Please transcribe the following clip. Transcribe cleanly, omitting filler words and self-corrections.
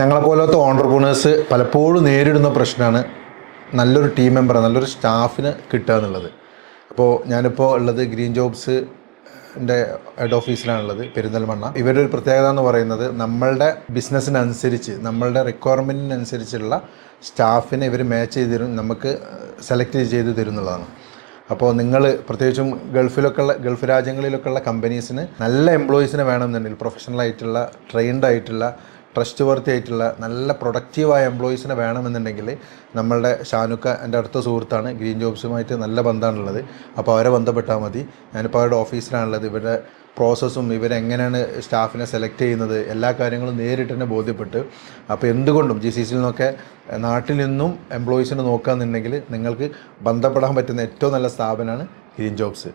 ഞങ്ങളെപ്പോലത്തെ entrepreneurs പലപ്പോഴും നേരിടുന്ന പ്രശ്നമാണ് നല്ലൊരു ടീം മെമ്പറെ, നല്ലൊരു സ്റ്റാഫിന് കിട്ടുക എന്നുള്ളത്. അപ്പോൾ ഞാനിപ്പോൾ ഉള്ളത് ഗ്രീൻ ജോബ്സ് ഹെഡ് ഓഫീസിലാണുള്ളത്, പെരിന്തൽമണ്ണ. ഇവരുടെ ഒരു പ്രത്യേകത എന്ന് പറയുന്നത് നമ്മളുടെ ബിസിനസ്സിനനുസരിച്ച്, നമ്മളുടെ റിക്വയർമെൻറ്റിനനുസരിച്ചുള്ള സ്റ്റാഫിനെ ഇവർ മാച്ച് ചെയ്ത് തരും, നമുക്ക് സെലക്ട് ചെയ്ത് തരുന്നുള്ളതാണ്. അപ്പോൾ നിങ്ങൾ പ്രത്യേകിച്ചും ഗൾഫ് രാജ്യങ്ങളിലൊക്കെ ഉള്ള കമ്പനീസിന് നല്ല എംപ്ലോയീസിനെ വേണമെന്നുണ്ടെങ്കിൽ, പ്രൊഫഷണൽ ആയിട്ടുള്ള, ട്രെയിൻഡ് ആയിട്ടുള്ള, ട്രസ്റ്റ് വർത്തി ആയിട്ടുള്ള, നല്ല പ്രൊഡക്റ്റീവായ എംപ്ലോയീസിനെ വേണമെന്നുണ്ടെങ്കിൽ നമ്മളുടെ ഷാനുക്ക എൻ്റെ അടുത്ത സുഹൃത്താണ്. ഗ്രീൻ ജോബ്സുമായിട്ട് നല്ല ബന്ധമാണുള്ളത്. അപ്പോൾ അവരെ ബന്ധപ്പെട്ടാൽ മതി. ഞാനിപ്പോൾ അവരുടെ ഓഫീസിലാണുള്ളത്. ഇവരുടെ പ്രോസസ്സും ഇവരെങ്ങനെയാണ് സ്റ്റാഫിനെ സെലക്ട് ചെയ്യുന്നത്, എല്ലാ കാര്യങ്ങളും നേരിട്ട് തന്നെ ബോധ്യപ്പെട്ട്. അപ്പോൾ എന്തുകൊണ്ടും GCCയിൽ നിന്നൊക്കെ നാട്ടിൽ നിന്നും എംപ്ലോയീസിനെ നോക്കുകയെന്നുണ്ടെങ്കിൽ നിങ്ങൾക്ക് ബന്ധപ്പെടാൻ പറ്റുന്ന ഏറ്റവും നല്ല സ്ഥാപനമാണ് ഗ്രീൻ ജോബ്സ്.